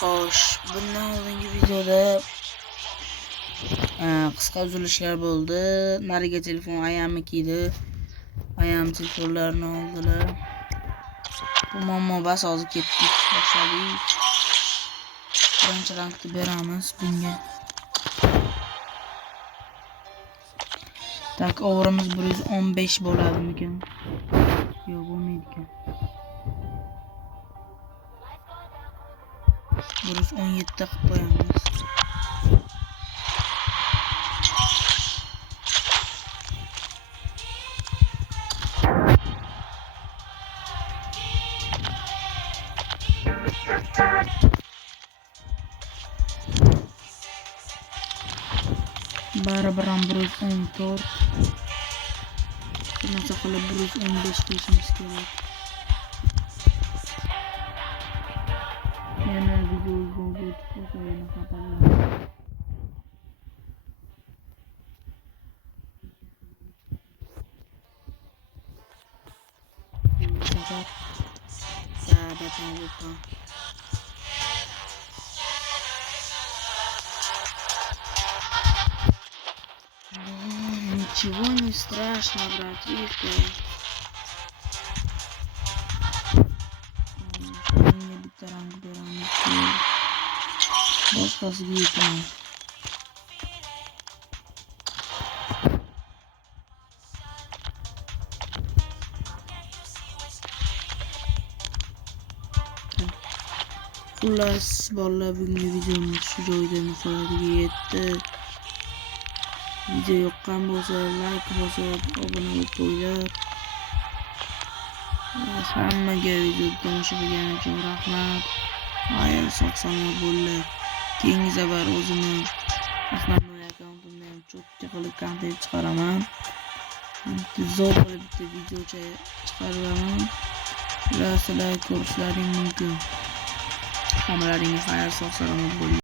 Xo'sh, bundan oldingi videoda qisqa uzilishlar bo'ldi. Nariga telefon ayamnikida. Ayam telefonlarini oldilar. Bu muammo bas hozir ketdik, boshladik. Birinchi rankni beramiz bunga. Tak, overimiz 115 bo'ladimikan? Yo'q, bo'lmaydi ekan. 117 qilib qo'yamiz. Baribir ham 114. Buncha qilib 115 qilishimiz kerak. Yana video bo'ldi, yana xabarlar. Ничего не страшно, братишка. Мне bitta rang beramiz. Boshqasiga yetamiz. Xullas, bolalar, bugungi videomiz shu joyda nihoyasiga yetdi. Video yoqqan bo'lsa, like bosib, obuna bo'lib qo'yinglar. Hammaga videoni tomosha qilganingiz uchun rahmat. Xayr, sog'-salomat bo'linglar. Keyingi safar o'zimni asosiy akkauntimni ham cho'tka qilib kontent chiqaraman. Zo'r qilib bitta video chiqaraman. Ular sizlar ko'rishlaring mumkin. Hammalaringiz xayr, sog'-salomat bo'ling.